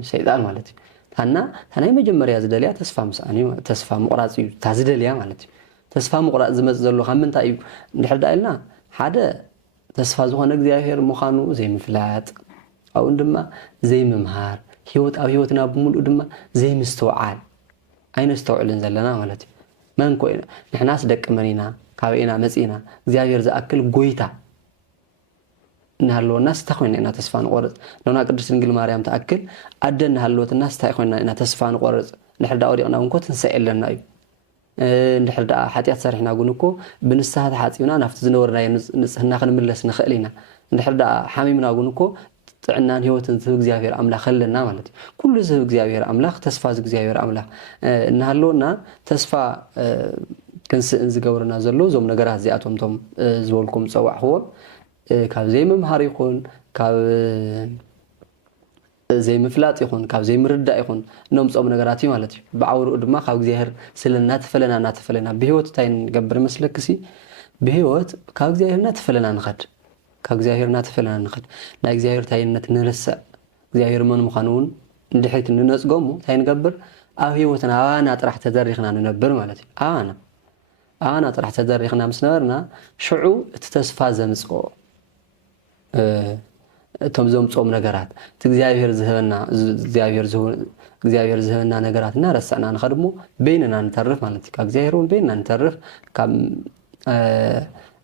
شيطان مالتي تانا مجمريا زدليا تسفى مساني تسفى مقراص تازدليا مالتي تسفى مقراص زمص زلو خمنتا اي ندحر دايلنا حدا تسفى زخون እግዚአብሔር مخانو زي مفلات او اندما زي ممهار هيوت او هيوتنا بملؤ دما زي مستوعال اين استوعلن زلنا مالتي من كوينا نحناس دق منينا كابينا مصينا እግዚአብሔር زاكل غويتا نهالو الناس تخوينا انا تسفى نقرص لونا قدس انجل مريم تاكل ادن هالوت الناس تخوينا انا تسفى نقرص نحر داودينا نكو تنسئلنا اي نحر دا حاتيات سرحنا غنكو بنسحات حاصيونا نافت زنورنا نصحنا خنملس نخلينا نحر دا حميمنا غنكو طعنان هيوتن زب እግዚአብሔር አምላክ خلنا ማለት ኩሉ زب እግዚአብሔር አምላክ ተስፋ زب እግዚአብሔር አምላክ እናሃሎና ተስፋ ክንስ እንዝገብርና ዘሎ ዞም ነገራት እዚአቶም ቶም ዝበልኩም ጸዋዕዎ ካብ ዘይ መምሃር ይኹን ካብ ዘይ ምፍላጥ ይኹን ካብ ዘይ ምርዳእ ይኹን ነምጾም ነገራት እዩ ማለት እዩ በአውሩ ድማ ካብ እግዚአብሔር ስለና ተፈለና በህይወት ታይን ገብር መስለክሲ በህይወት ካብ እግዚአብሔርና ተፈለና ንኸድ ካብ እግዚአብሔርና ተፈለና ንኸድ ናይ እግዚአብሔር ታይነት ንርሳ እግዚአብሔር ምን ምኻኑን እንድሕይት ንነጽጎሙ ታይን ገብር ኣብ ህይወትና አና ጥራሕ ተዘሪኽና ንነብር ማለት እዩ አና ጥራሕ ተዘሪኽና መስነበርና ሽዑ ተስፋ ዘምጽኦ እቶም ዘምጾም ነገራት እግዚአብሔር ዝህበና ነገራት እናረሳና ንኸድሞ በይንና ንተርፍ ማለት እዩ እግዚአብሔርን በይንና ንተርፍ ካብ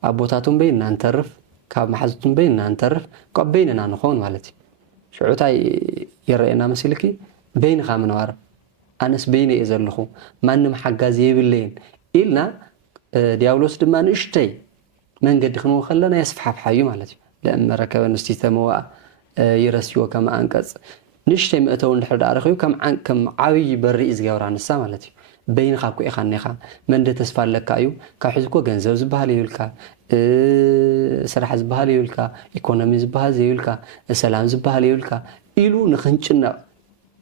አቦታቱን በይንና ንተርፍ ካብ ማሕዝቱን በይንና ንተርፍ ካብ በይንና ንኾን ማለት እዩ ሽዑታይ ይረአና መስልኪ በይንኻ ምንባር ኣነስ በይነ እየ ዘለኹ ማንም ሓጋዝ የብለይን ኢልና ዲያብሎስ ድማ ንእሽተይ መንገዲ ክንው ከለና የስፋሕፍሓዩ ማለት እዩ لأن ركب نستيتموا يرسيو كما أنقص نشتي مئتون لحد أرخيو كم عوي برئيس جوران السامالتي بين خاكو إخانيخا من ده تسفال لك أيو كحزكو جنزو زبالي يلكا سرح زبالي يلكا إيكونومي زبالي يلكا السلام زبالي يلكا إلو نخنشنا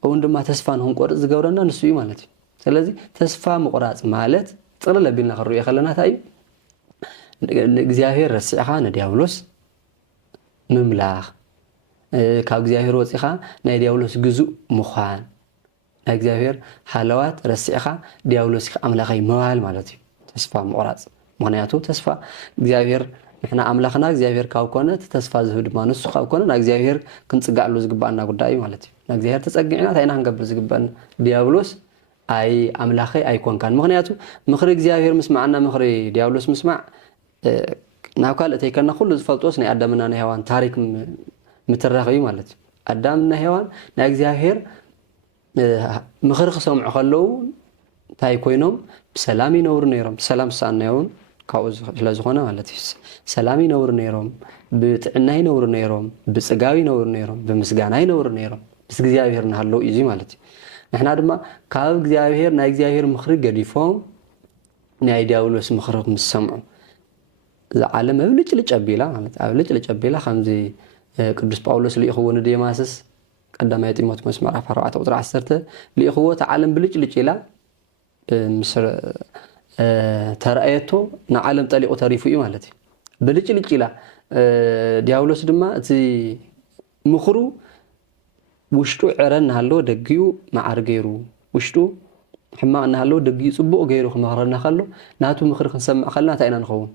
وعندما تسفان هم قرص جورانا نسوي مالتي سلازي تسفا مقراص مالت طلع لبينا خروي خلنا تاي እግዚአብሔር ረስዕኻ ነዲያብሎስ مملاخ ካብ እግዚአብሔር ወፂኻ ናይ ዲያብሎስ ግዙእ ምዃን ናይ እግዚአብሔር ሓለዋት ረስዕኻ ዲያብሎስ ኣምላኸይ መዋል ማለት እዩ ተስፋ ምቁራጽ ምክንያቱ ተስፋ እግዚአብሔር ንሕና ኣምላኽና እግዚአብሔር ካብ ኮነ ተስፋ ዝህብ ድማ ንሱ ካብ ኮነ ናይ እግዚአብሔር ክንጽጋዕሉ ዝግባአና ጉዳይ ማለት እዩ ናይ እግዚአብሔር ተጸጊዕና ታይና ክንገብር ዝግባአና ዲያብሎስ ኣይ ኣምላኸይ ኣይኮንካን ምክንያቱ ምኽሪ እግዚአብሔር ምስማዕና ምኽሪ ዲያብሎስ ምስማዕ ናብ ካልእተይ ከና ኩሉ ዝፈልጦስ ናይ አዳምና ናይ ሔዋን ታሪክ ምትራኸዩ ማለት እዩ አዳምና ሔዋን ናይ እግዚአብሔር ምኽሪ ክሰምዑ ከለው ታይ ኮይኖም ሰላም ይነብሩ ነይሮም ሰላም ሳናዩን ካብኡ ስለዝኾነ ማለት እዩ ሰላም ይነብሩ ነይሮም ብጥዕና ይነብሩ ነይሮም ብጽጋብ ይነብሩ ነይሮም ብምስጋና ይነብሩ ነይሮም ምስ እግዚአብሔር ናሃለው እዩ ማለት እዩ ንሕና ድማ ካብ እግዚአብሔር ናይ እግዚአብሔር ምኽሪ ገዲፎም ናይ ዲያብሎስ ምኽሪ ምስ ሰምዑ العالم أبلج لجبيلا ማለት أبلج لجبيلا خمزي قدوس باولوس لإخوة نديماسس قدما يتيموت مسمار أفرعة وطرع السرته لإخوة تعلم بلج لجيلا مصر ترأيته نعلم طليقه تاريفه مالتي بلج لجيلا دياولوس دما زي مخرو وشتو عرن هالو دقيو مع رجيرو وشتو حما أن هالو دقيو صبو غيرو خمارنا خلو ناتو مخر خنسمع خلنا تاينا نخون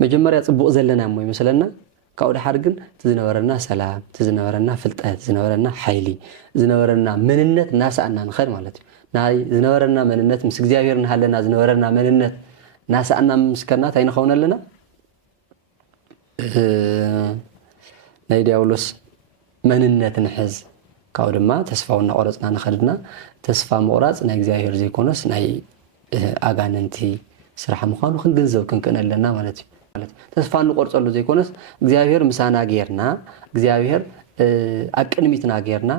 مجمريا صبوق زلنا موي مثلنا كاود حرقن تزنورنا سلام تزنورنا فلطات تزنورنا حيلي تزنورنا مننت ناس أننا نخير مالتي ناي تزنورنا مننت مس እግዚአብሔር نحلنا تزنورنا مننت ناس أننا مسكنا تاين خونا لنا ناي دياولوس مننت نحز كاود ما تسفاونا قرصنا نخدنا تسفا مقراጽ ناي እግዚአብሔር ዘይኮነስ ناي አጋነንቲ ስራሕ ምዃኑ ክንግንዘብ ክንከነለና ማለት እዩ ተስፋ ንቆርጸሉ ዘይኮነስ እግዚአብሔር ምሳና ገርና እግዚአብሔር አቅንሚትና ገርና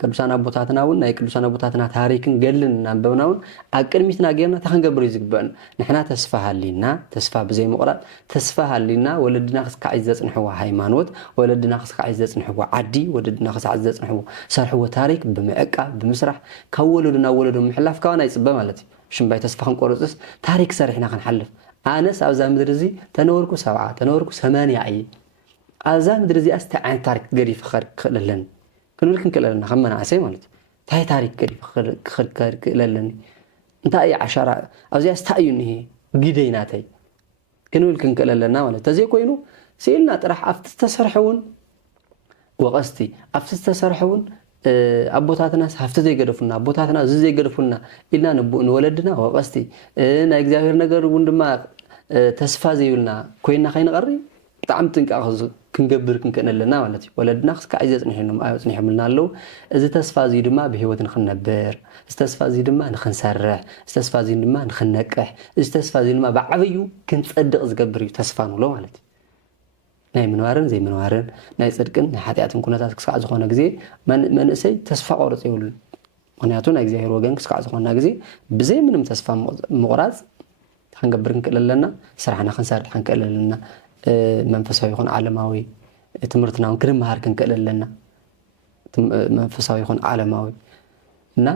ቅዱሳን አቦታትናውን ናይ ቅዱሳን አቦታትና ታሪክን ገልን አንበብናውን አቅንሚትና ገርና ተኸንገብር ይዝግበን ንሕና ተስፋ ሃሊና ተስፋ በዘይ መቁራጥ ተስፋ ሃሊና ወለድና ክስካዕ ዘጽንሕዋ ሃይማኖት ወለድና ክስካዕ ዘጽንሕዋ ዓዲ ወለድና ክስካዕ ዘጽንሕዋ ሰርሕዎ ታሪክ ብምዕቃ ብምስራሕ ካብ ወለድና ወለዶ ምሕላፍ ካዋና ይጽበ ማለት እዩ ሽምባይ ተስፋ ክንቆርጽስ ታሪክ ሰርሕና ክንሐልፍ أنس أوزا مدرزي تنوركو 7 تنوركو 8 أي أوزا مدرزي أستعين تارك قريف خارق للن ክንብል ክንክእለና ከም መናእሰይ ማለት እዩ እንታይ ታሪክ ክኽድ ክእለለኒ እንታይ እዩ ዓሻራ ኣብዚያ ስታይ እዩ እኒሄ ግደይናተይ ክንብል ክንክእለለና ማለት ተዘይ ኮይኑ ስኢልና ጥራሕ ኣብቲ ዝተሰርሐ እውን ወቐስቲ ኣብቲ ዝተሰርሐ እውን ኣቦታትና ሃፍቲ ዘይገደፉልና ኣቦታትና እዚ ዘይገደፉልና ኢልና ንወለድና ወቐስቲ ናይ እግዚአብሔር ነገር እውን ድማ ተስፋ ዘይብልና ኮይና ከይንቀሪ ብጣዕሚ ጥንቃቐ ክንገብር ክንክእለና ማለት እዩ ወለድና ክስካዕ ዘጽንሕሎም ኣጽንሕምልና ኣለው እዚ ተስፋ እዚ ድማ ብህይወት ንኽንነብር እዚ ተስፋ እዚ ድማ ንኽንሰርሕ እዚ ተስፋ እዚ ድማ ንኽንነቅሕ እዚ ተስፋ እዚ ድማ ብዓበዩ ክንጸድቕ ዝገብር እዩ ተስፋ ንብሎ ማለት እዩ ናይ ምንዋርን ዘይምንዋርን ናይ ጽድቅን ናይ ሓጢኣትን ኩነታት ክስካዕ ዝኾነ ግዜ መንእሰይ ተስፋ ቆርጽ ይብሉ ምክንያቱ ናይ እግዚአብሔር ወገን ክስካዕ ዝኾነ ግዜ ብዘይ ምንም ተስፋ ምቑራጽ ክንገብር ክንክእለለና ስራሕና ክንሰርሕ ክንክእለለና መንፈሳዊ ይኹን ዓለማዊ ትምህርትና ክንመሃር ክንክእለለና መንፈሳዊ ይኹን ዓለማዊ እና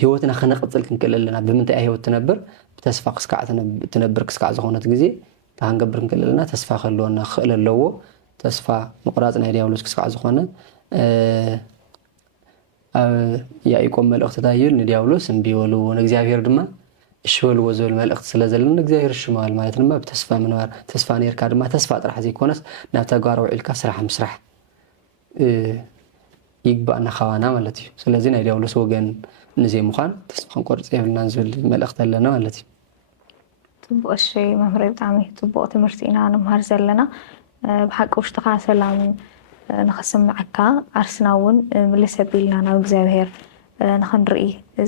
ህይወትና ክነቅጽል ክንክእለለና ብምንታይ ህይወት ትነብር ብተስፋ ክስካዕ ትነብር ክስካዕ ዝኾነት ግዜ ታንገብር ክንክእለለና ተስፋ ከለወና ክእለ ኣለዎ ተስፋ ምቁራጽ ናይ ዲያብሎስ ክስካዕ ዝኾነ ያዕቆብ መልእኽቲ እዩ ንዲያብሎስ እምቢወሉ ንእግዚአብሔር ድማ እሽወል ወዘል መልእኽቲ ስለዘለና እግዚአብሔር ሽማል ማለት ድማ በተስፋ ምንባር ተስፋ ነርካ ድማ ተስፋ ጥራሕ ዘይኮነስ ናብ ተግባር ውዒልካ ስራሕ ምስራሕ ይግባእና ኸዋና ማለት እዩ ስለዚህ ናይ ዲያብሎስ ወገን ንዘይ ምዃን ተስፋ ክንቆርጽ የብልናን ዝብል መልእኽቲ ኣለና ማለት እዩ ጽቡቕ እሺ መምህር ብጣዕሚ ጽቡቕ ትምህርቲ ኢና ንምሃር ዘለና ብሓቂ ውሽጥኻ ሰላም ንኽስምዓካ ዓርስና እውን ምልስ ኣቢልና ናብ እግዚአብሔር ንኽንርኢ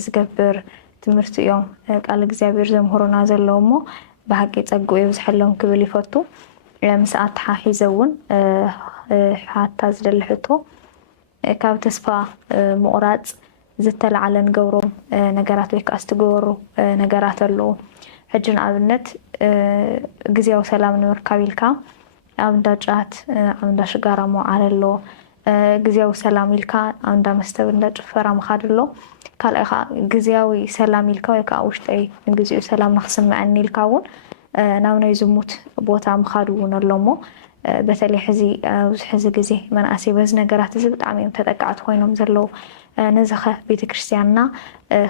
ዝገብር ትምህርቲ እዮም ቃል እግዚአብሔር ዘምሁሩና ዘለዉ እሞ ብሓቂ ፀጉ ይብዝሐሎም ክብል ይፈቱ ምስኣት ሓሒዘውን ሓታ ዝደልሕቶ ካብ ተስፋ ምቑራጽ ዝተለዓለን ገብሮም ነገራት ወይ ከዓ ዝተገበሩ ነገራት ኣለዉ ሕጂ ንኣብነት ግዚያዊ ሰላም ንምርካብ ኢልካ ኣብ እንዳ ጫት ኣብ እንዳ ሽጋራ መውዓል ኣሎ ግዚያዊ ሰላም ኢልካ ኣብ እንዳ መስተ እንዳ ጭፈራ ምኻድ ኣሎ ካልኣይ ኸ ግዚያዊ ሰላም ኢልካ ወይ ከዓ ውሽጠይ ንግዚኡ ሰላም ንኽስምዐኒ ኢልካ እውን ናብ ናይ ዝሙት ቦታ ምኻድ እውን ኣሎ እሞ በተለይ ሕዚ ኣብዚ ሕዚ ግዜ መናእሰይ በዚ ነገራት እዚ ብጣዕሚ እዮም ተጠቃዕቲ ኮይኖም ዘለዉ ነዚ ኸ ቤተክርስትያንና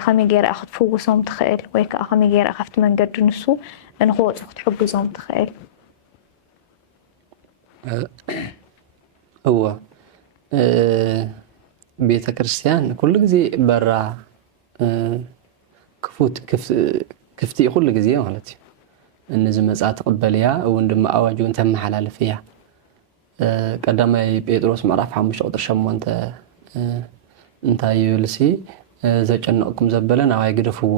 ከመይ ጌራ ክትፍውሶም ትኽእል ወይ ከዓ ከመይ ጌራ ካብቲ መንገዲ ንሱ ንኽወፁ ክትሕግዞም ትኽእል እዋ ቤተክርስትያን ኩሉ ግዜ በራ ክፍቲ ኩሉ ግዜ ማለት እዩ እነዚ መጻ ተቀበል እያ እውን ድማ ኣዋጅ እውን ተመሓላልፍ እያ ቀዳማይ ጴጥሮስ ምዕራፍ 5 ቁጥር 8 እንታይ ይብልሲ ዘጨነቕኩም ዘበለ ናባይ ግደፍዎ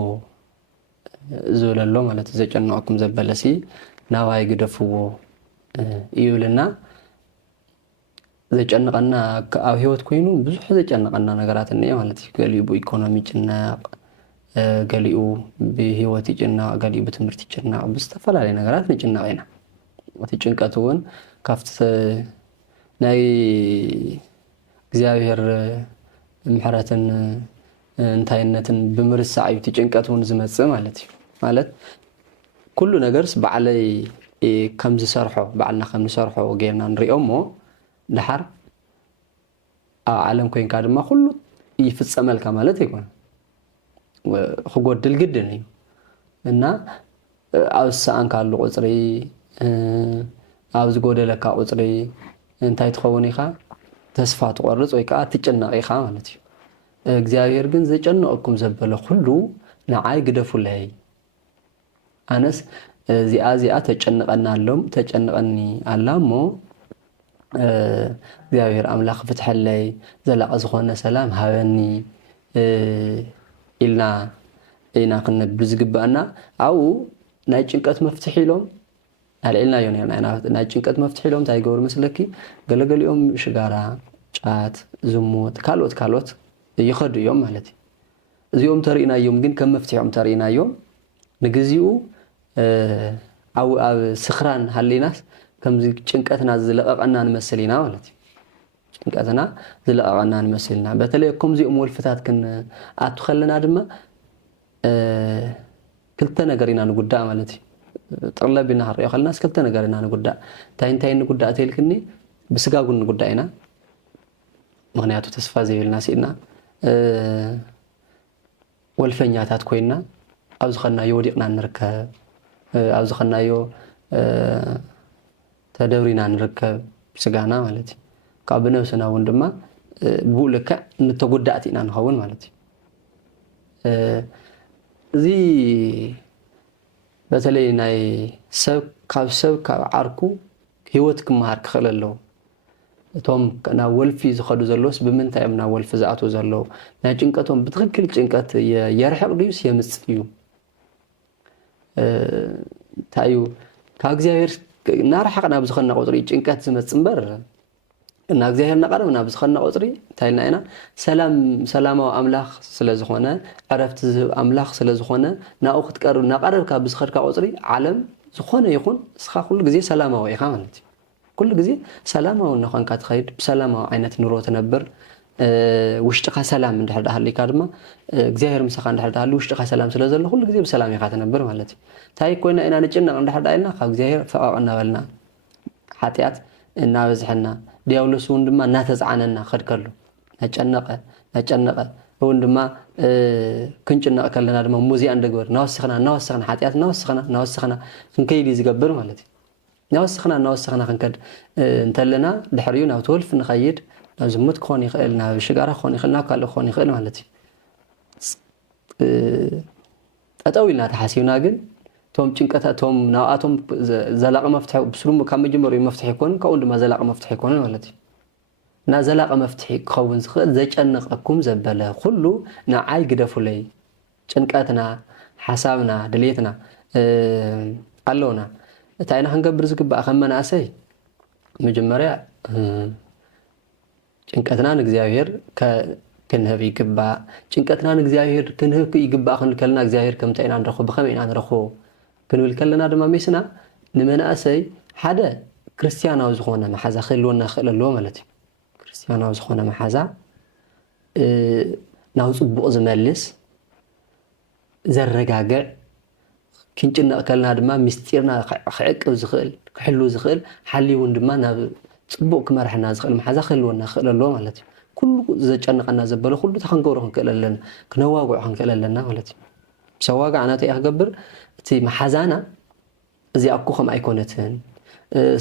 ዝብለሎ ማለት ዘጨነቕኩም ዘበለሲ ናባይ ግደፍዎ ይብልና ዘጨነቐና ኣብ ህይወት ኮይኑ ብዙሕ ዘጨነቐና ነገራት እንየ ማለት እዩ ገሊኡ ብኢኮኖሚ ጭናቕ ገሊኡ ብህይወት ይጭናቕ ገሊኡ ብትምህርቲ ይጭናቕ ብዝተፈላለዩ ነገራት ንጭናቕ ኢና እቲ ጭንቀት እውን ካብቲ ናይ እግዚአብሔር ምሕረትን እንታይነትን ብምርሳዕ እዩ እቲ ጭንቀት እውን ዝመጽእ ማለት እዩ ማለት ኩሉ ነገርስ ባዕለይ ከም ዝሰርሖ ባዕልና ከም ዝሰርሖ ጌርና ንሪኦሞ ድሓር ኣብ ዓለም ኮይንካ ድማ ኩሉ ይፍጸመልካ ማለት ኣይኮነ ክጎድል ግድን እዩ እና ኣብ ሰኣንካሉ ቁፅሪ ኣብ ዝጎደለካ ቁፅሪ እንታይ ትኸውን ኢኻ ተስፋ ትቆርጽ ወይ ከዓ ትጭነቕ ኢኻ ማለት እዩ እግዚአብሔር ግን ዘጨነቐኩም ዘበለ ኩሉ ንዓይ ግደፉለይ ኣነስ እዚኣ ተጨንቀኒ ኣላ እሞ እግዚአብሔር ኣምላኽ ፍትሐለይ ዘላቐ ዝኾነ ሰላም ሃበኒ ኢልና ክንነብር ዝግባእና ኣብኡ ናይ ጭንቀት መፍትሒ ኢሎም ኣልዒልናዮ ነርና ናይ ጭንቀት መፍትሒ ኢሎም እንታይ ይገብሩ መስለኪ ገለገሊኦም ሽጋራ ጫት ዝሙት ካልኦት ይኸዱ እዮም ማለት እዩ እዚኦም ተሪእናዮም ግን ከም መፍትሒኦም ተሪእናዮም ንግዚኡ ኣብ ስኽራን ሃሊናስ ከምዚ ጭንቀትና ዝለቐቐና ንመስል ኢና ማለት እዩ ጭንቀትና ዝለቐቐና ንመስል ኢና በተለይ ከምዚኦም ወልፍታት ክንኣቱ ከለና ድማ ክልተ ነገር ኢና ንጉዳእ ማለት እዩ ጠቕለብ ኢና ክንሪኦ ከለናስ ክልተ ነገር ኢና ንጉዳእ እንታይ ንጉዳእ ተይልክኒ ብስጋጉን ንጉዳእ ኢና مغنياتو تسفى زي الناس إنا والفنياتات كوينا أو زخنا يوديقنا نركب أو زخنا يو تدورينا نركب سجانا مالتي كابنا وسنا وندما بقولك نتقدعتنا نخون مالتي زي بتلي ناي سو كاب عركو هيوتك مهارك خلالو توم كنا ولفي زخدو زلوس بمنتا يمنا ولف زاتو زلو نا جنقتهم بتخكل جنقت يرحق ديوس يمصيو تايو كاغزير نارحقنا بزخنا قطري جنقت زمصنبر እና እግዚአብሔርና ቀረብና ብዝኸና ቁጥሪ ታይልና ኢና ሰላማዊ አምላኽ ስለዝኾነ ዕረፍቲ ዝህብ አምላኽ ስለዝኾነ ናኡ ክትቀርብ ናቀረብካ ብዝኸድካ ቁጥሪ ዓለም ዝኾነ ይኹን እስኻ ኩሉ ግዜ ሰላማዊ ኢኻ ማለት እዩ ኩሉ ግዜ ሰላማዊ ንኾንካ ትኸይድ ብሰላማዊ ዓይነት ኑሮ ትነብር ውሽጥኻ ሰላም እንድሕር ሃልይካ ድማ እግዚአብሔር ምሳኻ እንድሕር ሃልዩ ውሽጥኻ ሰላም ስለዘሎ ኩሉ ግዜ ብሰላም ኢኻ ትነብር ማለት እዩ ታይ ኮይና ኢና ንጭነቕ እንድሕር ኢልና ካብ እግዚአብሔር ፈቃቕ እናበልና ሓጢአት እናበዝሐና ዲያብሎስ ወንድማ እናተጻዓነና ኸድከሉ ናጨነቀ ወንድማ ክንጭነቕ ከለና ድማ ሙዚያ እንደግበር ናወስኸና ሓጢአት ናወስኸና ክንከይድ ዝገብር ማለት እዩ ናወስኸና ክንከድ እንተለና ድሕሪኡ ናብ ተወልፍ ንኸይድ ናብ ዝሙት ክኾን ይኽእል ናብ ሽጋራ ክኾን ይኽእል ናብ ካልእ ክኾን ይኽእል ማለት እዩ ጠጠው ኢልና ተሓሲብና ግን توم ጭንቀታ توم ናአቶም ዘላቀ መፍትሕ ብስሩም ካብ መጀመሪያው መፍትሕ ይኮን ካው ድማ ዘላቀ መፍትሕ ይኮን ማለት እዩ ና ዘላቀ መፍትሕ ክኸውን ዝኽእል ዘጨነቀኩም ዘበለ ሁሉ ንዓይ ግደፉለይ ጭንቀትና ሓሳብና ድሌትና ኣለውና እታይና ክንገብር ዝግባእ ከመናሰይ መጀመሪያ ጭንቀትና ንእግዚአብሔር كنهب يقبع ጭንቀትና ንእግዚአብሔር ክንህብ ይግባእ ክንከልና እግዚአብሔር ከምታይና ንረኹ በኸመይና ንረኹ ክንብል ከለና ድማ ሜስና ንመናእሰይ ሓደ ክርስቲያናዊ ዝኾነ መሓዛ ክህልወና ክእለሎ ማለት እዩ ክርስቲያናዊ ዝኾነ መሓዛ ናብ ጽቡቕ ዝመልስ ዘረጋግዕ ክንጭነቕ ከለና ድማ ምስጢርና ክዕቅብ ዝኽእል ክሕሉ ዝኽእል ሓልዩን ድማ ናብ ጽቡቕ ክመርሕና ዝኽእል መሓዛ ክህልወና ክእለሎ ማለት እዩ كل زجنقنا زبله كل تخنقوره كللنا كنواقع خنكللنا مالتي سواقع انا تي اخبر تي محزانه زي اكو خم ايكونتن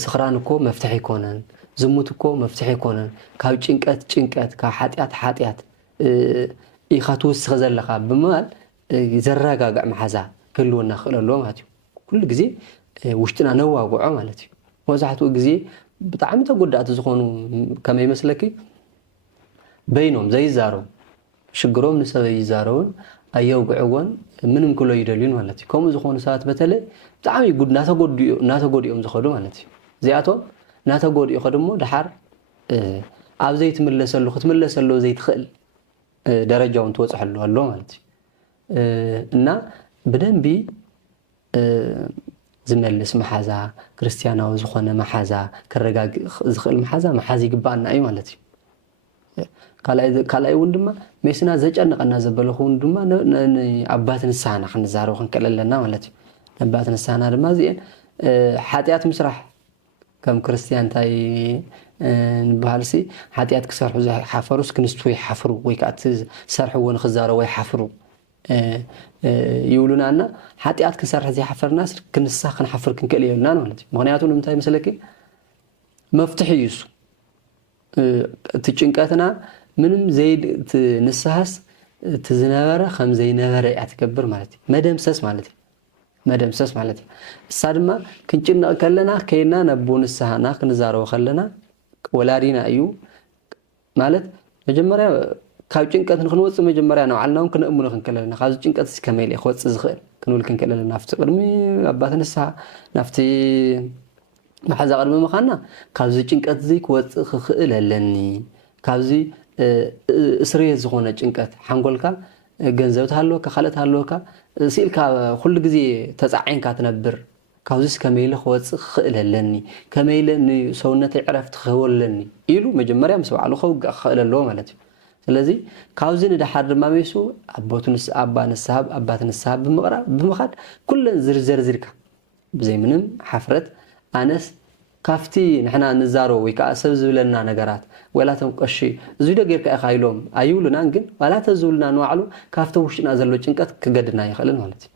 سخرانكو مفتاح يكونن زموتكو مفتاح يكونن كاو ጭንቀት كحاتيات يخاتوس خزلخا بمال يزرغاغع محزا كلونا خللو مالتي كل غزي وشتنا نواقعو مالتي وزحتو غزي بطعم تغدات زخونو كما يمسلكي بينهم زي زارو شجروم نسوي يزارون أيو قعوان منهم كله يدلين مالتي كم زخون ساعات بتله تعمل يقول ناتقود يوم زخدو مالتي زياتو ناتقود يخدمه دحر عاو زي تملسلو زي تخل درجة وانتوصح له هلو مالتي إننا بدن بي زملس محازا كريستيانا وزخونه محازا كرجاج زخل محازي قبعنا أي مالتي كالاي وندما ميسنا زجنقنا زبلخ وندما ابات نسانا خنزارو خنكللنا مالتي ابات نسانا دما زين حاتيات مسرح كم كريستيان تاي نبالسي حاتيات كسرحو زي حفروس كنستو يحفرو ويكات سرحو ونخزارو ويحفرو يقولون أن حاتيات كسرح زي حفر ناس كنسا خنحفر كنكل يلنا مالتي مغنياتو نمتاي مسلكي مفتح يسو تچنقاتنا منم زيد نسحس تزنبره خم زي نبره يعتكبر مالتي مدمسس مالتي الصدمه كنچنق كلنا كينا نبو نسحنا كنزارو خلنا ولارينا ايو مالت مجمريا ካብ ጭንቀት ንክንወጽ መጀመሪያ ነው ዓልናው ከነእሙነ ከንከለልና ካብ ጭንቀት እስከመይል ይخوጽ ዝኽእል ክንብል ከንከለልና ናፍቲ ቅድሚ አባተንሳ ናፍቲ ማሓዛ ቅድሚ መኻና ካብዚ ጭንቀት እዚ ክወጽ ክኽእል ኣለኒ ካብዚ እስርየት ዝኾነ ጭንቀት ሓንጎልካ ገንዘብ ታሃለወካ ካልእ ታሃለወካ ሲልካ ኩሉ ግዜ ተጻዒንካ ትነብር ካብዚ እስከመይል ክወጽ ክኽእል ኣለኒ ከመይል ሰውነተይ ዕረፍቲ ክህወለኒ ኢሉ መጀመሪያ ምስ ባዕሉ ክውግእ ክኽእል ኣለዎ ማለት እዩ ስለዚህ ካውዚ ንድሓር ድማ መይሱ አቦቱንስ አባንሳብ አባትንሳብ በመቅራብ በመኻድ ኩለን ዝርዝርካ በዘይ ምንም ሓፍረት አነስ ካፍቲ ንሕና ንዛሮ ወይ ከዓ ሰብ ዝብለና ነገራት ወላቶም ቀሺ እዙይ ደገርካ ኢኻ ኢሎም ኣይብሉናን ግን ዋላተ ዝብሉና ንባዕሉ ካብቶም ውሽጥና ዘሎ ጭንቀት ክገድና ይኽእል ማለት እዩ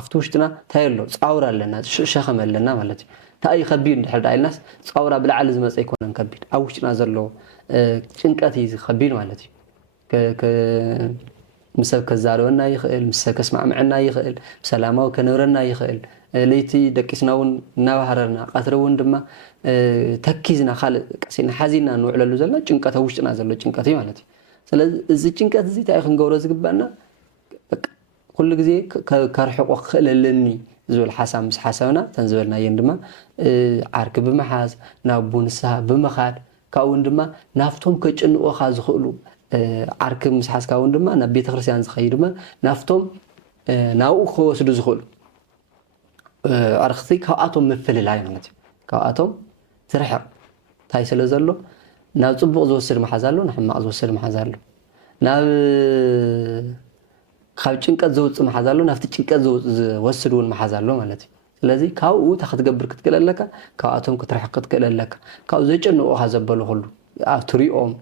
ኣብቲ ውሽጥና እንታይ ኣሎ ፃውራ ኣለና ሸኸም ኣለና ማለት እዩ እንታይ ከቢድ እንድሕር ዳ ኢልናስ ፃውራ ብላዕሊ ዝመፀ ይኮነን ከቢድ ኣብ ውሽጥና ዘሎ ጭንቀት እዩ ከቢድ ማለት እዩ ምሰብ ከዛረበና ይኽእል ምሰብ ከስማዕምዐና ይኽእል ሰላማዊ ከነብረና ይኽእል ለይቲ ደቂስና እውን እናባህረና ቀትሪ እውን ድማ ተኪዝና ካልእ ቀሲና ሓዚና ንውዕለሉ ዘለና ጭንቀት ውሽጥና ዘሎ ጭንቀት እዩ ማለት እዩ ስለዚ እዚ ጭንቀት እዚ እንታይ ክንገብሮ ዝግባአና ኩሉ ግዜ ከርሕቆ ክኽእለለኒ ዝብል ሓሳብ ምስ ሓሳብና ተን ዝበልናየን ድማ ዓርኪ ብምሓዝ ናብ ንስሓ ብምኻድ ካብኡውን ድማ ናፍቶም ከጭንቆኻ ዝኽእሉ ዓርኪ ምስ ሓዝካ እውን ድማ ናብ ቤተክርስትያን ዝኸይድ ድማ ናፍቶም ናብኡ ክወስዱ ዝኽእሉ ኣርክቲ ካብኣቶም ምፍልላይ ማለት እዩ ካብኣቶም ትርሕቕ እንታይ ስለ ዘሎ ናብ ፅቡቕ ዝወስድ መሓዝ ኣሎ ንሕማቕ ዝወስድ መሓዝ ኣሎ ናብ ካብ ጭንቀት ዘውፅእ መሓዝ ኣሎ ናብቲ ጭንቀት ዝወስድ እውን መሓዝ ኣሎ ማለት እዩ ስለዚ ካብኡ እታ ክትገብር ክትክእል ኣለካ ካብኣቶም ክትርሕቕ ክትክእል ኣለካ ካብኡ ዘጨንቑኻ ዘበሉ ኩሉ ኣብ ትሪኦም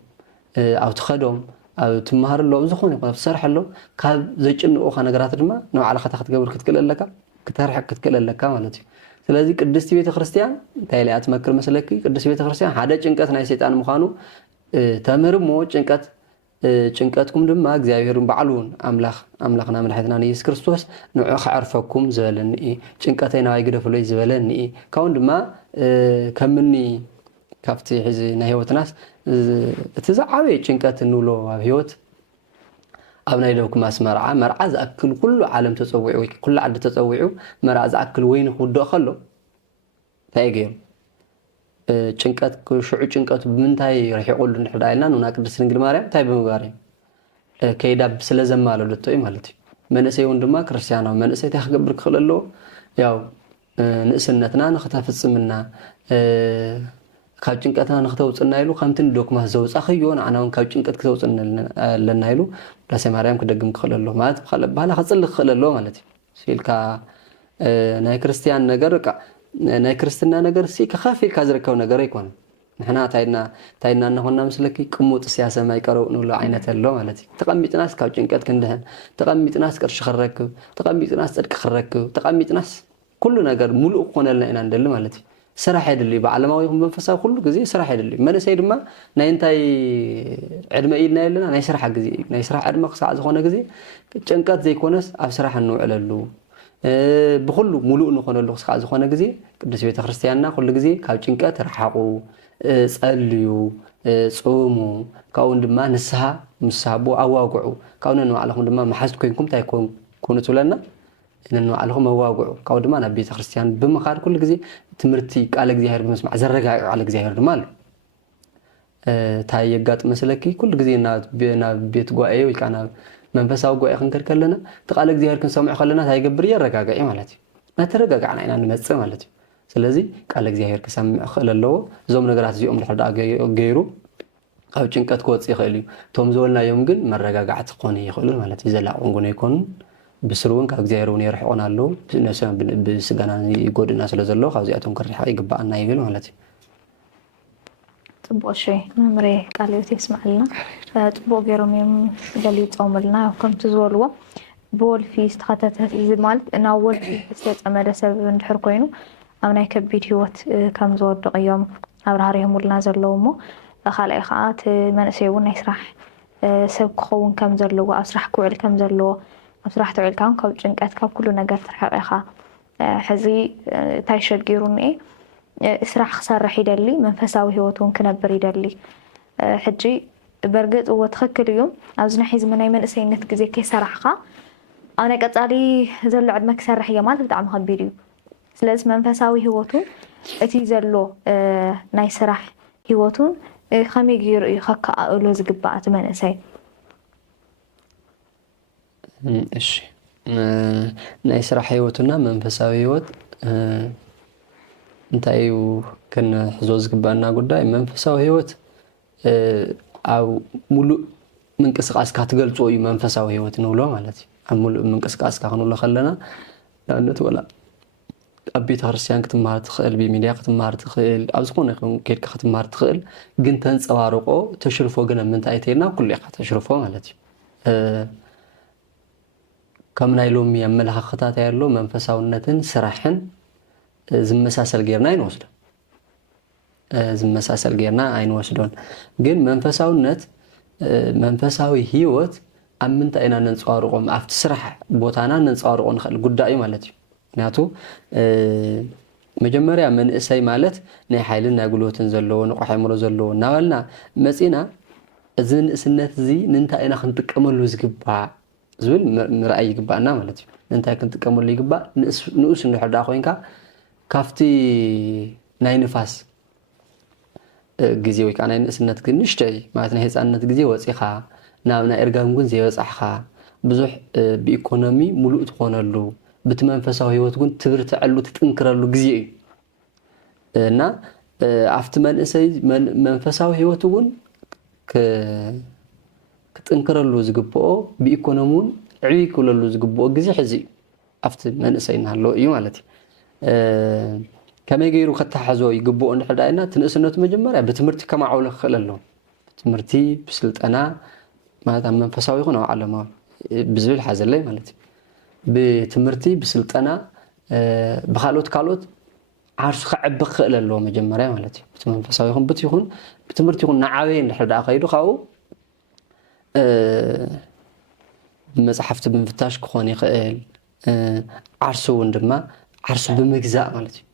ኣብ ትኸዶም ኣብ ትመሃርሎም ዝኾነ ይኹን ኣብ ትሰርሐሎም ካብ ዘጨንቑኻ ነገራት ድማ ንባዕልኻ እታ ክትገብር ክትክእል ኣለካ ክትርሕቕ ክትክእል ኣለካ ማለት እዩ ስለዚ ቅድስቲ ቤተክርስትያን እንታይ ኢላ ትመክር መስለኪ ቅድስቲ ቤተክርስትያን ሓደ ጭንቀት ናይ ሰይጣን ምዃኑ ተምህርሞ ጭንቀትኩም ድማ እግዚኣብሔርን ባዕሉን ኣምላኽና መድሓኒትና ኢየሱስ ክርስቶስ ንዑ ከዕርፈኩም ዝበለኒ ጭንቀተይ ናባይ ግደፍለይ ዝበለኒ ካብኡን ድማ ከምኒ ካብቲ ሕዚ ናይ ሂወትናስ እቲ ዝዓበየ ጭንቀት እንብሎ ኣብ ሂወት ኣብ ናይ ደብኩማስ መርዓ ዝኣክል ኩሉ ዓለም ተፀዊዑ ወይ ኩሉ ዓዲ ተፀዊዑ መርዓ ዝኣክል ወይኒ ክውድቕ ከሎ እንታይ ገይሩ ጭንቀት ሽዑ ጭንቀቱ ብምንታይ ረሒቁሉ እንድሕር ዳኢልና ንና ቅድስት ድንግል ማርያም እንታይ ብምግባር እዩ ከይዳ ስለ ዘማለለቶ እዩ ማለት እዩ መንእሰይ እውን ድማ ክርስቲያናዊ መንእሰይ እንታይ ክገብር ክኽእል ኣለዎ ያው ንእስነትና ንኽተፍፅምና ካብ ጭንቀትና ንኽተውፅና ኢሉ ከምቲ ዶክማስ ዘውፃኽዮ ንዓና እውን ካብ ጭንቀት ክተውፅና ኣለና ኢሉ ዳሴ ማርያም ክደግም ክኽእል ኣሎ ማለት ባህላ ክፅልእ ክኽእል ኣሎ ማለት እዩ ሲልካ ናይ ክርስቲያን ነገር ናይ ክርስትና ነገር ሲ ከኻፍ ኢልካ ዝርከብ ነገር ኣይኮነን ንሕና ታይና እናኾንና ምስለኪ ቅሙጥ ስያሰ ማይ ቀረብ ንብሎ ዓይነት ኣሎ ማለት እዩ ተቐሚጥናስ ካብ ጭንቀት ክንድህን ተቐሚጥናስ ቅርሺ ክረክብ ተቐሚጥናስ ፅድቂ ክረክብ ተቐሚጥናስ ኩሉ ነገር ሙሉእ ክኾነልና ኢና ንደሊ ማለት እዩ ስራሕ አይደለም በዓለማዊ ይኹን መንፈሳዊ ኩሉ ግዜ ስራሕ አይደለም መንእሰይ ድማ ናይ እንታይ ዕድመ ኢልና የለና ናይ ስራሕ ግዜ ናይ ስራሕ ዕድመ ክሳዕ ዝኾነ ግዜ ጭንቀት ዘይኮነስ ኣብ ስራሕ እንውዕለሉ ብኩሉ ሙሉእ ንኾነሉ ክሳዕ ዝኾነ ግዜ ቅዱስ ቤተክርስትያንና ኩሉ ግዜ ካብ ጭንቀት ርሓቑ ጸልዩ ጾሙ ካብኡን ድማ ንስሓ ምሳቦ ኣዋግዑ ካብኡን ንባዕልኹም ድማ መሓዝት ኮይንኩም እንታይ ኮኑ ትብለና ንባዕልኹም ኣዋግዑ ካብኡ ድማ ናብ ቤተክርስትያን ብምኻድ ኩሉ ግዜ ትምህርቲ ቃል እግዚአብሔር ብምስማዕ ዘረጋግዑ ቃል እግዚአብሔር ድማ ኣሎ እንታይ የጋጥም መስለኪ ኩሉ ግዜ ናብ ቤት ጉባኤ ወይ ከዓ ናብ መንፈሳዊ ጉባኤ ክንከድ ከለና ቃል እግዚአብሔር ክንሰምዕ ከለና እንታይ ይገብር የረጋግዕ ማለት እዩ ናተረጋግዕና ኢና ንመጽእ ማለት እዩ ስለዚ ቃል እግዚአብሔር ክሰምዕ ክእል ኣለዎ እዞም ነገራት እዚኦም ድሕር ገይሩ ካብ ጭንቀት ክወፅእ ይኽእል እዩ እቶም ዝበልናዮም ግን መረጋጋዕቲ ክኾኑ ይኽእሉ ማለት እዩ ዘላቕን ጉን ኣይኮኑን ብስሩውን ካብ እግዚአብሔር እውን የርሕቑና ኣለዉ ብስጋና ይጎድእና ስለ ዘለዎ ካብዚኣቶም ክርሕቕ ይግባአና ይብል ማለት እዩ ጥቡቅ ሸይ መምሬ ቃል ሕይወት ይስማዕልና ጥቡቅ ገይሮም እዮም ገሊፆምልና ከምቲ ዝበልዎ ብወልፊ ዝተኸተተ እዚ ማለት ናብ ወልፊ ዝተፀመደ ሰብ እንድሕር ኮይኑ ኣብ ናይ ከቢድ ህይወት ከም ዝወድቕ እዮም ኣብራህርዮምልና ዘለዉ እሞ ካልኣይ ከዓ እቲ መንእሰይ እውን ናይ ስራሕ ሰብ ክኸውን ከም ዘለዎ ኣብ ስራሕ ክውዕል ከም ዘለዎ ኣብ ስራሕ ተውዒልካ ካብ ጭንቀት ካብ ኩሉ ነገር ትርሕቕ ኢኻ ሕዚ እንታይ ሸጊሩ እኒአ ስራሕ ክሰርሕ ይደሊ መንፈሳዊ ህይወት እውን ክነብር ይደሊ ሕጂ በርግጥ እዎ ትኽክል እዩ ኣብዚ ናይ ሕዚ ናይ መንእሰይነት ግዜ ከይሰራሕካ ኣብ ናይ ቀፃሊ ዘሎ ዕድመ ክሰርሕ እየ ማለት ብጣዕሚ ከቢድ እዩ ስለዚ መንፈሳዊ ህይወቱን እቲ ዘሎ ናይ ስራሕ ህይወቱን ከመይ ገይሩ እዩ ከከኣእሎ ዝግባእ እቲ መንእሰይ እሺ ናይ ስራሕ ህይወቱና መንፈሳዊ ህይወት እንታይ እዩ ክንሕዞ ዝግባአና ጉዳይ መንፈሳዊ ህይወት ኣብ ሙሉእ ምንቅስቃስካ ትገልጾ እዩ መንፈሳዊ ህይወት ንብሎ ማለት እዩ ኣብ ሙሉእ ምንቅስቃስካ ክንብሎ ከለና ንኣብነት ወላ أبي تهرسيان كتمار تخيل بميديا كتمار تخيل أبزقون يكون كيل كتمار تخيل جنتنس أوارقو تشرفوا جنا من تأيتينا كل يقع تشرفوا مالتي كم نايلوم يعملها خطات يالو منفساو النتن سرحن زم مساسل غيرنا ينوصل زم مساسل غيرنا ينوصلون جن منفساو النت منفساوي هيوت أمنت أنا ننصارقهم أفت سرح بوتانا ننصارقون خل قدائي مالتي ناتو مجمريا من اساي مالت ناي حيلنا غلوتن زلو نقو حيمرو زلو ناولنا مصينا اذن اسنت زي ننتا اينا خنطقملو زغبا زول مرأي يغبانا مالتي ننتا كنطقملو يغبا نؤس نحدا خوينكا كافتي ناي نفاس غزي ويكا ناي اسنت كنشتي معناتنا هيصانت غزي وصيخا نابنا ارغام غون زي وصحخا بزح بايكونومي ملؤ تخونلو بتمنفساو هيوت كون تبرتعلو تطنكرلو غزي انا افت منسي منفساو هيوت كون كطنكرلو زغبو بايكونومون عي كللو زغبو غزي حزي افت منسي نالو اي مالتي كما يغيرو كتحزو يغبو اندحداينا تنسنت مجمريا بتمرتي كما عول خللو بتمرتي بسلطنا ما منفساو يكون علما بزول حزلي مالتي بتمرتي بسلطنا بخالوت كالوت عارف خعب خلل له مجمريا مالتي بتمنفساو يكون بتيكون بتمرتي يكون نعاوين لحدا خيدو خاو مصحفت بمفتاش كون يخيل عرسو وندما عرسو بمجزاء مالتي